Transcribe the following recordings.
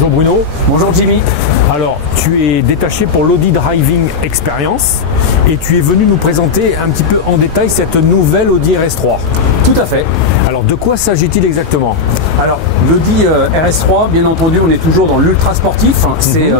Bonjour Bruno. Bonjour Jimmy. Alors, tu es détaché pour l'Audi Driving Experience et tu es venu nous présenter un petit peu en détail cette nouvelle Audi RS3. Tout à fait. Alors, de quoi s'agit-il exactement? Alors, l'Audi RS3, bien entendu, on est toujours dans l'ultra sportif. C'est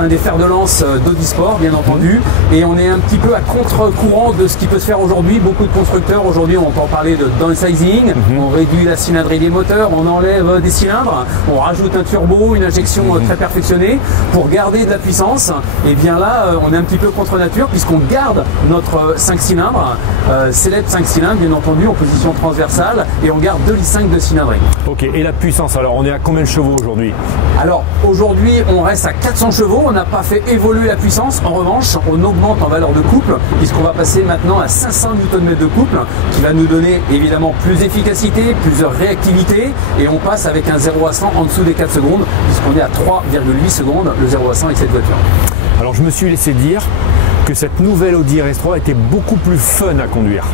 un des fers de lance d'Audi Sport, bien entendu. Et on est un petit peu à contre-courant de ce qui peut se faire aujourd'hui. Beaucoup de constructeurs, aujourd'hui, on entend parler de downsizing. On réduit la cylindrée des moteurs, on enlève des cylindres, on rajoute un turbo, une injection très perfectionnée pour garder de la puissance. Et bien là, on est un petit peu contre nature puisqu'on garde notre 5 cylindres, célèbre 5 cylindres, bien entendu, en position transversale. Et on garde 2,5 litres de cylindrée. Ok, et la puissance, alors on est à combien de chevaux aujourd'hui? Alors aujourd'hui on reste à 400 chevaux, on n'a pas fait évoluer la puissance. En revanche, on augmente en valeur de couple puisqu'on va passer maintenant à 500 Nm de couple qui va nous donner évidemment plus d'efficacité, plus de réactivité et on passe avec un 0 à 100 en dessous des 4 secondes puisqu'on est à 3,8 secondes le 0 à 100 avec cette voiture. Alors je me suis laissé dire que cette nouvelle Audi RS3 était beaucoup plus fun à conduire.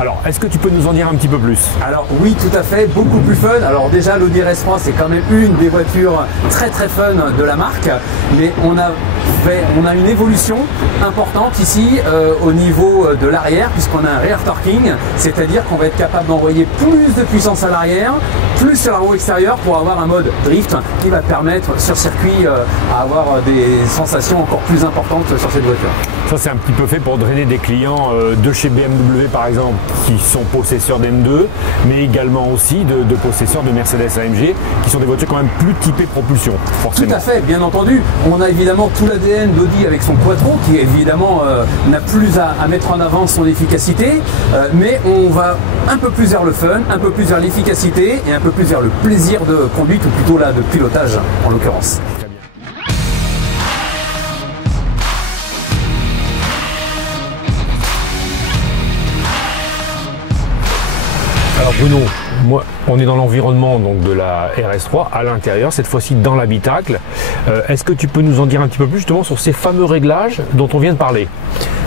Alors, est-ce que tu peux nous en dire un petit peu plus? Alors oui, tout à fait, beaucoup plus fun. Alors déjà, l'Audi RS3, c'est quand même une des voitures très très fun de la marque, mais on a une évolution importante ici au niveau de l'arrière, puisqu'on a un rear torquing, c'est-à-dire qu'on va être capable d'envoyer plus de puissance à l'arrière, plus sur la roue extérieure pour avoir un mode drift qui va permettre sur circuit à avoir des sensations encore plus importantes sur cette voiture. Ça, c'est un petit peu fait pour drainer des clients de chez BMW par exemple, qui sont possesseurs d'M2, mais également aussi de possesseurs de Mercedes AMG, qui sont des voitures quand même plus typées propulsion, forcément. Tout à fait, bien entendu. On a évidemment tout l'ADN d'Audi avec son Quattro, qui évidemment n'a plus à mettre en avant son efficacité, mais on va un peu plus vers le fun, un peu plus vers l'efficacité et un peu plus vers le plaisir de conduite, ou plutôt là de pilotage en l'occurrence. Alors Bruno, moi, on est dans l'environnement donc de la RS3 à l'intérieur, cette fois-ci dans l'habitacle. Est-ce que tu peux nous en dire un petit peu plus justement sur ces fameux réglages dont on vient de parler?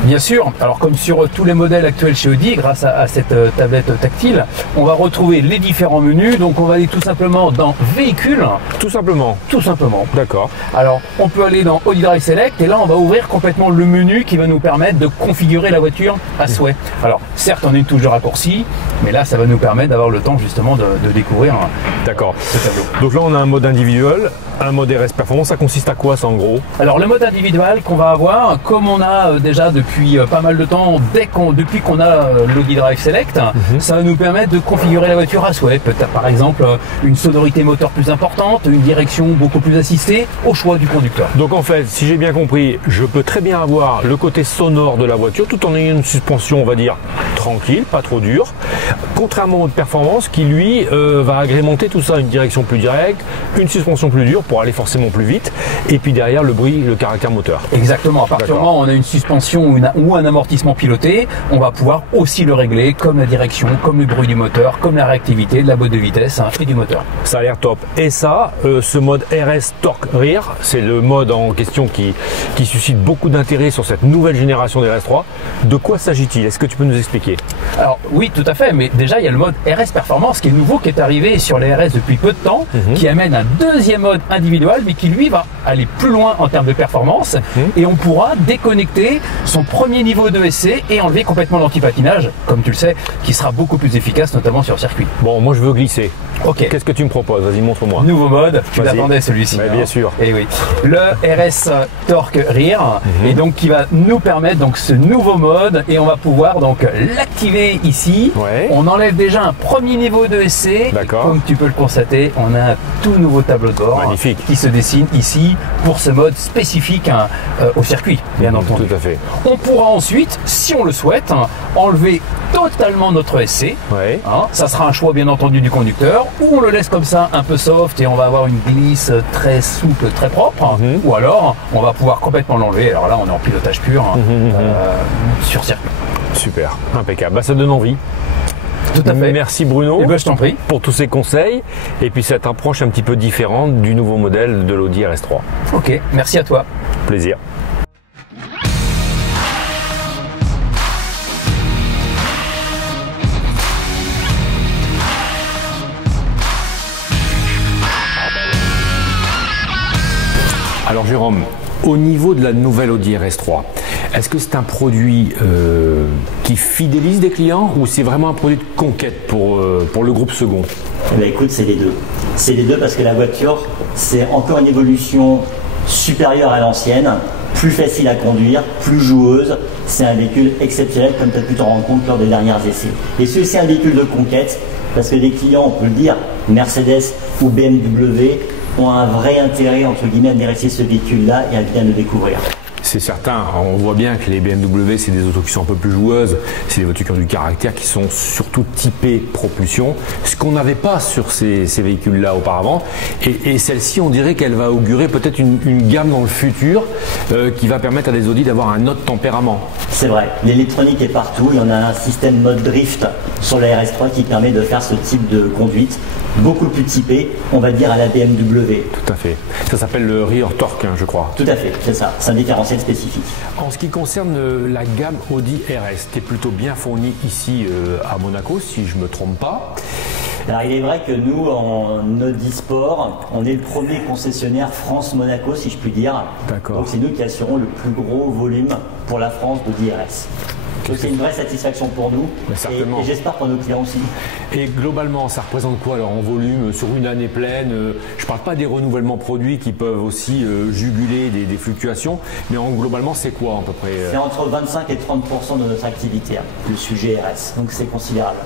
Bien sûr, alors comme sur tous les modèles actuels chez Audi, grâce à cette tablette tactile, on va retrouver les différents menus. Donc on va aller tout simplement dans véhicule. Tout simplement? Tout simplement. D'accord. Alors on peut aller dans Audi Drive Select et là on va ouvrir complètement le menu qui va nous permettre de configurer la voiture à souhait. Alors certes on a une touche de raccourci, mais là ça va nous permettre d'avoir le temps justement de découvrir ce tableau. Donc là on a un mode individuel, un mode RS Performance, ça consiste à quoi ça en gros? Alors le mode individuel qu'on va avoir, comme on a déjà depuis pas mal de temps, depuis qu'on a l'Audi Drive Select, ça va nous permettre de configurer la voiture à souhait. Peut-être par exemple une sonorité moteur plus importante, une direction beaucoup plus assistée au choix du conducteur. Donc en fait, si j'ai bien compris, je peux très bien avoir le côté sonore de la voiture tout en ayant une suspension, on va dire, tranquille, pas trop dure, contrairement au de performance qui lui va agrémenter tout ça, une direction plus directe, une suspension plus dure pour aller forcément plus vite, et puis derrière le bruit, le caractère moteur. Exactement, à partir du moment où on a une suspension ou un amortissement piloté, on va pouvoir aussi le régler comme la direction, comme le bruit du moteur, comme la réactivité de la boîte de vitesse et du moteur. Ça a l'air top. Et ça, ce mode RS Torque Rear, c'est le mode en question qui suscite beaucoup d'intérêt sur cette nouvelle génération des RS3. De quoi s'agit-il? Est-ce que tu peux nous expliquer? Alors oui, tout à fait, mais déjà il y a le mode RS Performance qui est nouveau, qui est arrivé sur les RS depuis peu de temps, qui amène un deuxième mode individuel, mais qui lui va aller plus loin en termes de performance, et on pourra déconnecter son premier niveau de SC et enlever complètement l'antipatinage, comme tu le sais, qui sera beaucoup plus efficace, notamment sur circuit. Bon, moi je veux glisser. Ok. Qu'est-ce que tu me proposes? Vas-y, montre-moi. Nouveau mode, tu l'attendais celui-ci. Bah, bien sûr. Et oui. Le RS Torque Rear, et donc qui va nous permettre donc ce nouveau mode, et on va pouvoir donc l'activer ici. Ouais. On enlève déjà un premier niveau de SC. D'accord. Comme tu peux le constater, on a un tout nouveau tableau de bord. Magnifique. Qui se dessine ici pour ce mode spécifique au circuit, bien entendu. Tout à fait. On pourra ensuite, si on le souhaite, enlever totalement notre SC. Ouais. Ça sera un choix bien entendu du conducteur, ou on le laisse comme ça un peu soft et on va avoir une glisse très souple, très propre, ou alors on va pouvoir complètement l'enlever. Alors là on est en pilotage pur sur circuit. Super, impeccable. Bah, ça donne envie. Tout à fait. Merci Bruno. Eh ben, je t'en prie. Pour tous ces conseils et puis cette approche un petit peu différente du nouveau modèle de l'Audi RS3. Ok, merci à toi. Plaisir. Alors Jérôme, au niveau de la nouvelle Audi RS3, est-ce que c'est un produit qui fidélise des clients ou c'est vraiment un produit de conquête pour le groupe second? Eh bien, écoute, c'est les deux. C'est les deux parce que la voiture, c'est encore une évolution supérieure à l'ancienne, plus facile à conduire, plus joueuse. C'est un véhicule exceptionnel comme tu as pu te rendre compte lors des derniers essais. Et c'est aussi un véhicule de conquête parce que les clients, on peut le dire, Mercedes ou BMW, ont un vrai intérêt entre guillemets à délaisser ce véhicule-là et à bien le découvrir. C'est certain, on voit bien que les BMW c'est des autos qui sont un peu plus joueuses, c'est des voitures qui ont du caractère, qui sont surtout typées propulsion, ce qu'on n'avait pas sur ces véhicules-là auparavant. Et celle-ci, on dirait qu'elle va augurer peut-être une gamme dans le futur qui va permettre à des Audi d'avoir un autre tempérament. C'est vrai, l'électronique est partout, il y en a un système mode drift sur la RS3 qui permet de faire ce type de conduite, beaucoup plus typé, on va dire à la BMW. Tout à fait, ça s'appelle le rear torque, je crois. Tout à fait, c'est ça, c'est un différentiel spécifique. En ce qui concerne la gamme Audi RS, tu es plutôt bien fourni ici à Monaco, si je ne me trompe pas. Alors, il est vrai que nous, en Audi Sport, on est le premier concessionnaire France-Monaco, si je puis dire. D'accord. Donc c'est nous qui assurons le plus gros volume pour la France d'Audi RS. Donc c'est une vraie satisfaction pour nous et j'espère pour nos clients aussi. Et globalement, ça représente quoi alors en volume sur une année pleine? Je ne parle pas des renouvellements produits qui peuvent aussi juguler des fluctuations, mais globalement c'est quoi à peu près? C'est entre 25 et 30% de notre activité, le sujet RS, donc c'est considérable.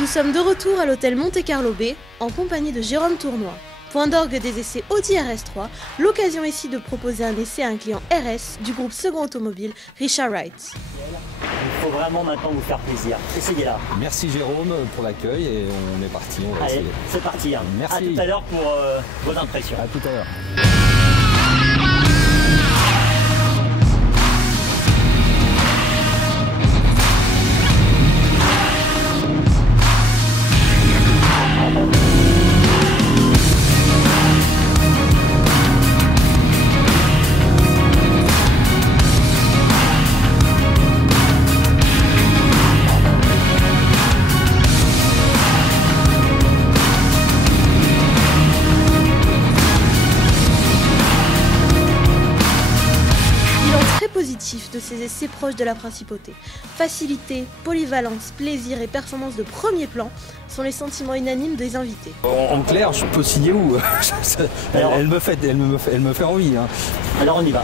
Nous sommes de retour à l'hôtel Monte Carlo Bay en compagnie de Jérôme Tournois. Point d'orgue des essais Audi RS3, l'occasion ici de proposer un essai à un client RS du groupe second automobile Richard Wright. Il faut vraiment maintenant vous faire plaisir. Essayez là. Merci Jérôme pour l'accueil et on est parti. On va essayer. C'est parti. Merci. À tout à l'heure pour vos impressions. À tout à l'heure. De ces essais proches de la principauté. Facilité, polyvalence, plaisir et performance de premier plan sont les sentiments unanimes des invités. En clair, je peux signer où? Elle me fait envie. Hein. Alors on y va.